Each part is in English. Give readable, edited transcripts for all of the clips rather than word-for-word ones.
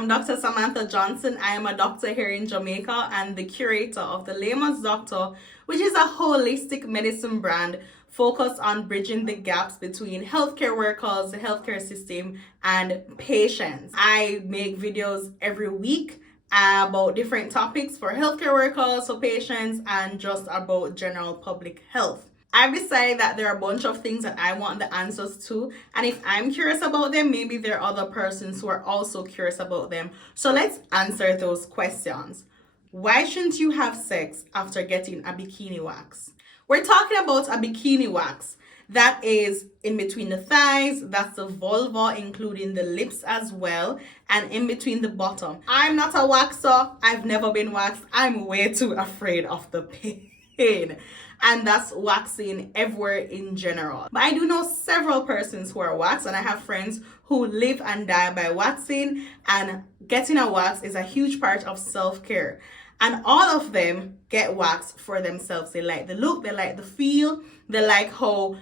I'm Dr. Samantha Johnson. I am a doctor here in Jamaica and the curator of the Layman's Doctor, which is a holistic medicine brand focused on bridging the gaps between healthcare workers, the healthcare system, and patients. I make videos every week about different topics for healthcare workers, for patients, and just about general public health. I've decided that there are a bunch of things that I want the answers to, and if I'm curious about them, maybe there are other persons who are also curious about them. So let's answer those questions. Why shouldn't you have sex after getting a bikini wax? We're talking about a bikini wax. That is in between the thighs, that's the vulva, including the lips as well, and in between the bottom. I'm not a waxer. I've never been waxed. I'm way too afraid of the pain. And that's waxing everywhere in general. But I do know several persons who are waxed, and I have friends who live and die by waxing, and getting a wax is a huge part of self-care. And all of them get waxed for themselves. They like the look, they like the feel, they like how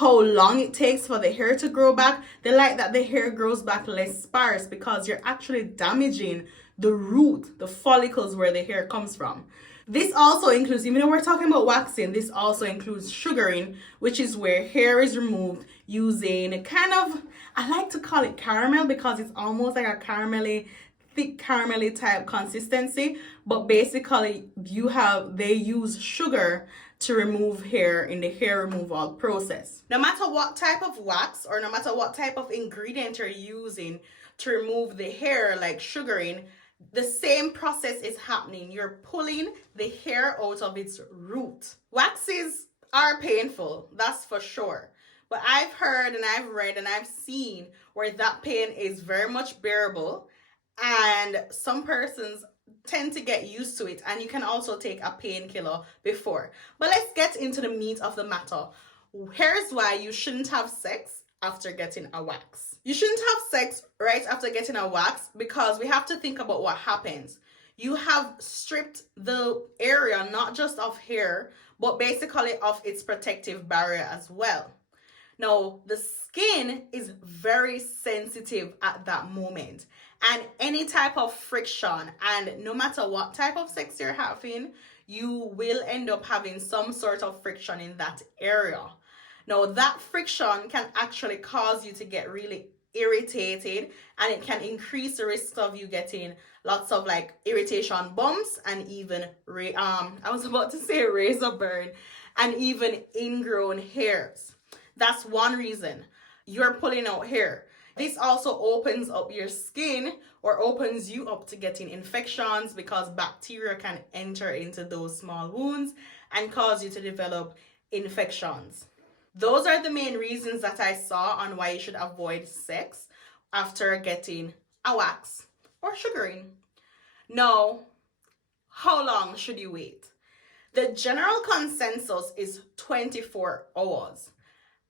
long it takes for the hair to grow back. They like that the hair grows back less sparse because you're actually damaging the root, the follicles where the hair comes from. This also includes, even though we're talking about waxing, this also includes sugaring, which is where hair is removed using a kind of, I like to call it caramel because it's almost like a caramelly, thick caramelly type consistency. But basically they use sugar to remove hair in the hair removal process. No matter what type of wax or no matter what type of ingredient you're using to remove the hair, like sugaring, the same process is happening. You're pulling the hair out of its root. Waxes are painful, that's for sure. But I've heard and I've read and I've seen where that pain is very much bearable, and some persons tend to get used to it, and you can also take a painkiller before. But let's get into the meat of the matter. Here's why you shouldn't have sex after getting a wax. You shouldn't have sex right after getting a wax because we have to think about what happens. You have stripped the area not just of hair, but basically of its protective barrier as well. Now, the skin is very sensitive at that moment, and any type of friction, and no matter what type of sex you're having, you will end up having some sort of friction in that area. Now, that friction can actually cause you to get really irritated, and it can increase the risk of you getting lots of like irritation bumps and even I was about to say razor burn, and even ingrown hairs. That's one reason you're pulling out hair. This also opens up your skin or opens you up to getting infections because bacteria can enter into those small wounds and cause you to develop infections. Those are the main reasons that I saw on why you should avoid sex after getting a wax or sugaring. Now, how long should you wait? The general consensus is 24 hours.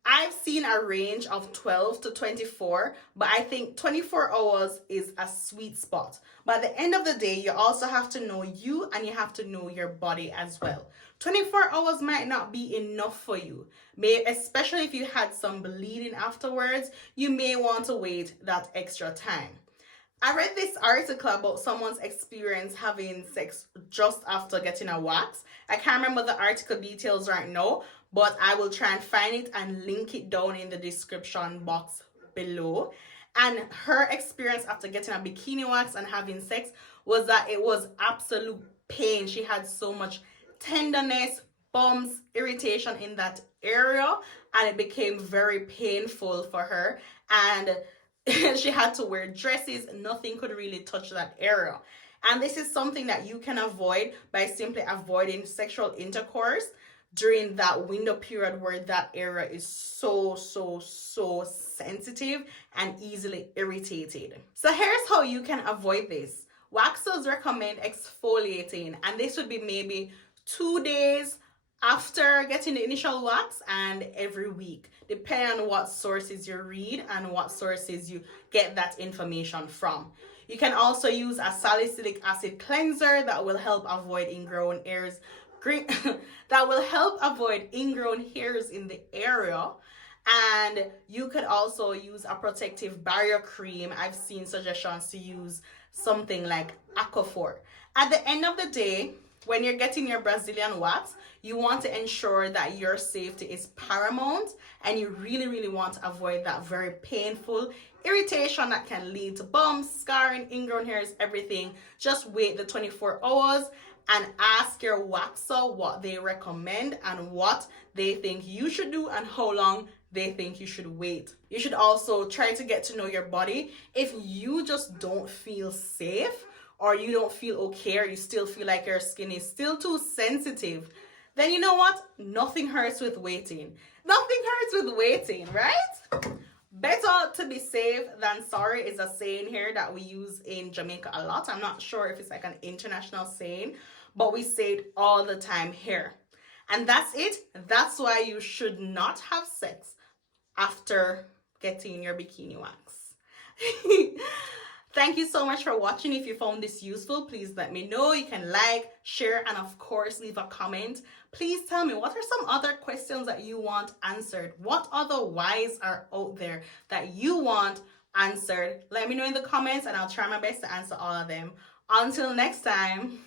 I've seen a range of 12 to 24, but I think 24 hours is a sweet spot. But at the end of the day, you also have to know you and you have to know your body as well. 24 hours might not be enough for you. Especially if you had some bleeding afterwards, you may want to wait that extra time. I read this article about someone's experience having sex just after getting a wax. I can't remember the article details right now, but I will try and find it and link it down in the description box below. And her experience after getting a bikini wax and having sex was that it was absolute pain. She had so much tenderness, bumps, irritation in that area, and it became very painful for her. And she had to wear dresses. Nothing could really touch that area. And this is something that you can avoid by simply avoiding sexual intercourse during that window period where that area is so sensitive and easily irritated. So here's how you can avoid this. Waxers recommend exfoliating, and this would be maybe 2 days after getting the initial wax and every week, depending on what sources you read and what sources you get that information from. You can also use a salicylic acid cleanser that will help avoid ingrown hairs in the area, And you could also use a protective barrier cream. I've seen suggestions to use something like Aquaphor. At the end of the day, when you're getting your Brazilian wax, you want to ensure that your safety is paramount, and you really, really want to avoid that very painful irritation that can lead to bumps, scarring, ingrown hairs, everything. Just wait the 24 hours and ask your waxer what they recommend and what they think you should do and how long they think you should wait. You should also try to get to know your body. If you just don't feel safe, or you don't feel okay, or you still feel like your skin is still too sensitive, then you know what? Nothing hurts with waiting. Nothing hurts with waiting, right? Better to be safe than sorry is a saying here that we use in Jamaica a lot. I'm not sure if it's like an international saying, but we say it all the time here. And that's it. That's why you should not have sex after getting your bikini wax. Thank you so much for watching. If you found this useful, please let me know. You can like, share, and of course, leave a comment. Please tell me, what are some other questions that you want answered? What other whys are out there that you want answered? Let me know in the comments, and I'll try my best to answer all of them. Until next time.